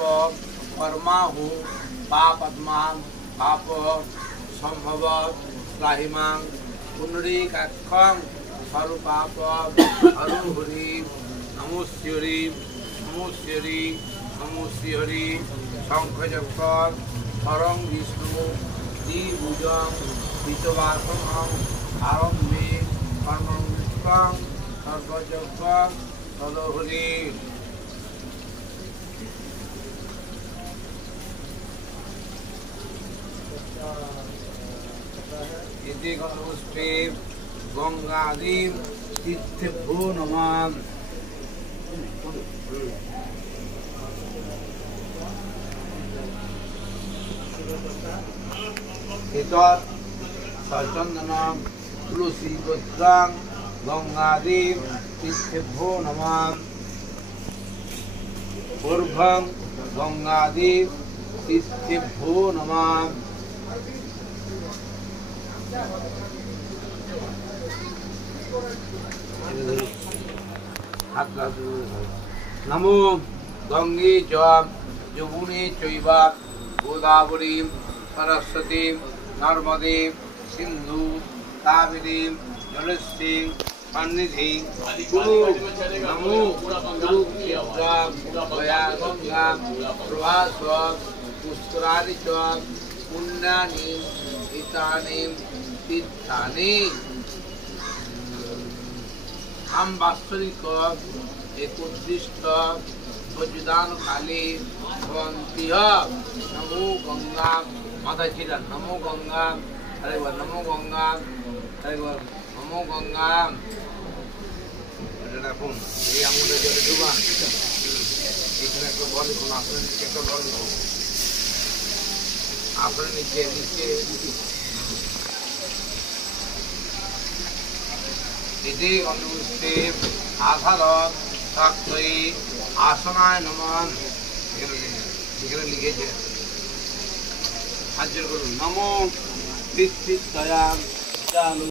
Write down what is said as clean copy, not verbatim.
कर्माहु पापद्मां पाप संभव स्लाहिमां पुनरीकाक्षं सर्वपाप हरुहरि नमो श्री शंखचक्र परं विष्णु द्विभुजं विश्ववासं आरम्भे कर्मं सर्वचक्र तदोहरि इति गंगोष्ठे गंगादीं तीर्थेभ्यो नमः। एतत् सचन्दनं तुलसीपत्रं गंगादीं तीर्थेभ्यो नमः। पूर्वं गंगादीं तीर्थेभ्यो नमः। नमो गंगे च यमुने चैव गोदावरी सरस्वती नर्मदे सिंधु कावेरी जलस्मिन् सन्निधिं कुरु। नमो गया गंगा प्रवास पुष्कराणि च पुण्यानि हितानि तीर्थानि। हम वास्तविक 31 बजुदान काले भवन्ति। नमो गंगा माता चिरा नमो गंगा हरे नमो गंगा हरे नमो गंगा রাখুন এই আঙুলে জলে ডুবান এখানে একটা বল লিখুন আপনার নিচে একটা বল লিখুন আপনার নিচে নিচে इति अनुष्ठे आधार साक्षी आसनाय नमः लिखे नमो